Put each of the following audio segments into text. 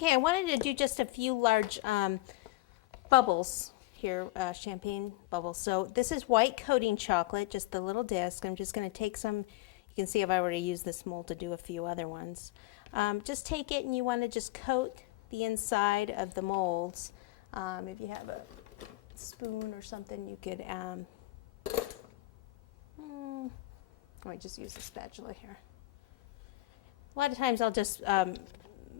Okay, I wanted to do just a few large bubbles here, champagne bubbles. So this is white coating chocolate, just the little disc. I'm just going to take some. You can see if I were to use this mold to do a few other ones. Just take it and you want to just coat the inside of the molds. If you have a spoon or something, you could, I might just use a spatula here. A lot of times I'll just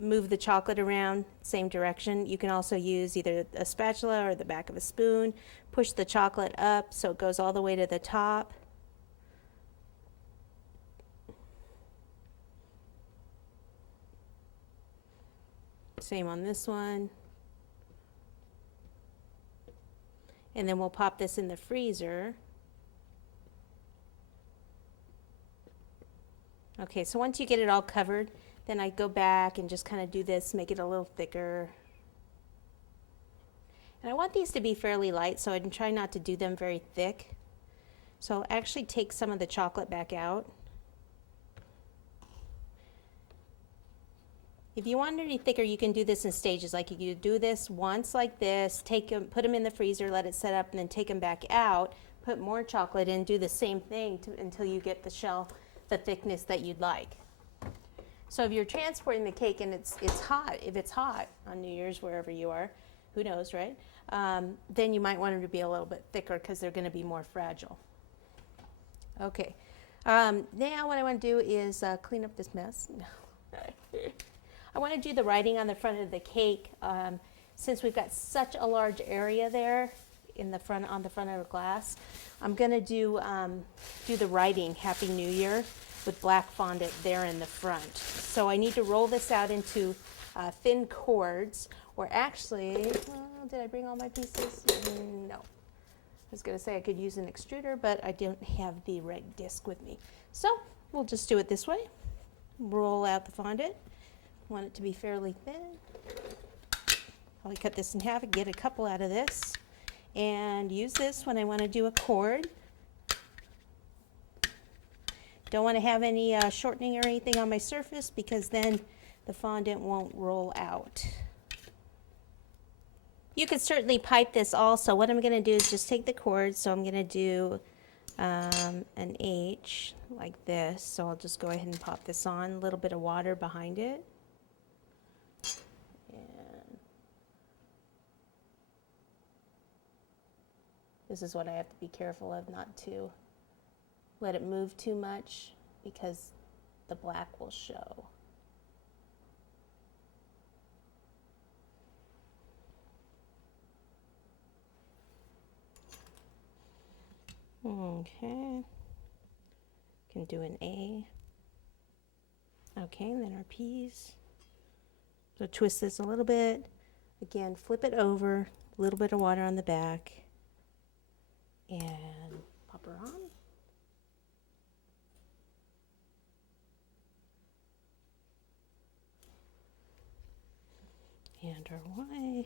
move the chocolate around same direction. You can also use either a spatula or the back of a spoon. Push the chocolate up so it goes all the way to the top. Same on this one. And then we'll pop this in the freezer. Okay, so once you get it all covered, then I go back and just kind of do this, make it a little thicker. And I want these to be fairly light, so I'm trying not to do them very thick. So I'll actually take some of the chocolate back out. If you want it any thicker, you can do this in stages. Like you do this once like this, take them, put them in the freezer, let it set up, and then take them back out, put more chocolate in, do the same thing until you get the shell, the thickness that you'd like. So if you're transporting the cake and it's hot, if it's hot on New Year's, wherever you are, who knows, right? Then you might want them to be a little bit thicker because they're going to be more fragile. Okay. Now what I want to do is clean up this mess. I want to do the writing on the front of the cake. Since we've got such a large area there in the front, on the front of the glass, I'm going to do the writing, Happy New Year, with black fondant there in the front. So I need to roll this out into thin cords, or actually, did I bring all my pieces? No. I was going to say I could use an extruder, but I don't have the right disc with me. So we'll just do it this way. Roll out the fondant. Want it to be fairly thin. I'll cut this in half and get a couple out of this. And use this when I want to do a cord. Don't want to have any shortening or anything on my surface because then the fondant won't roll out. You could certainly pipe this also. What I'm going to do is just take the cord. So I'm going to do an H like this. So I'll just go ahead and pop this on. A little bit of water behind it. And this is what I have to be careful of, not to let it move too much because the black will show. Okay, can do an A. Okay, and then our P's. So twist this a little bit. Again, flip it over, a little bit of water on the back, and pop her on. And our Y.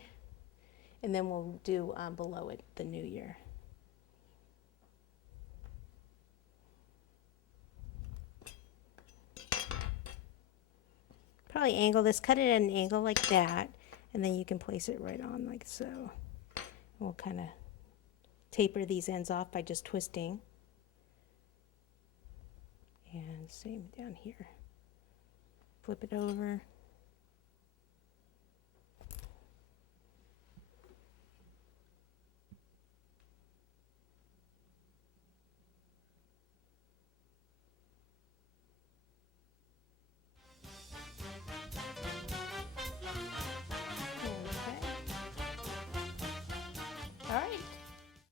And then we'll do below it the New Year. Probably angle this, cut it at an angle like that, and then you can place it right on like so. We'll kind of taper these ends off by just twisting. And same down here. Flip it over.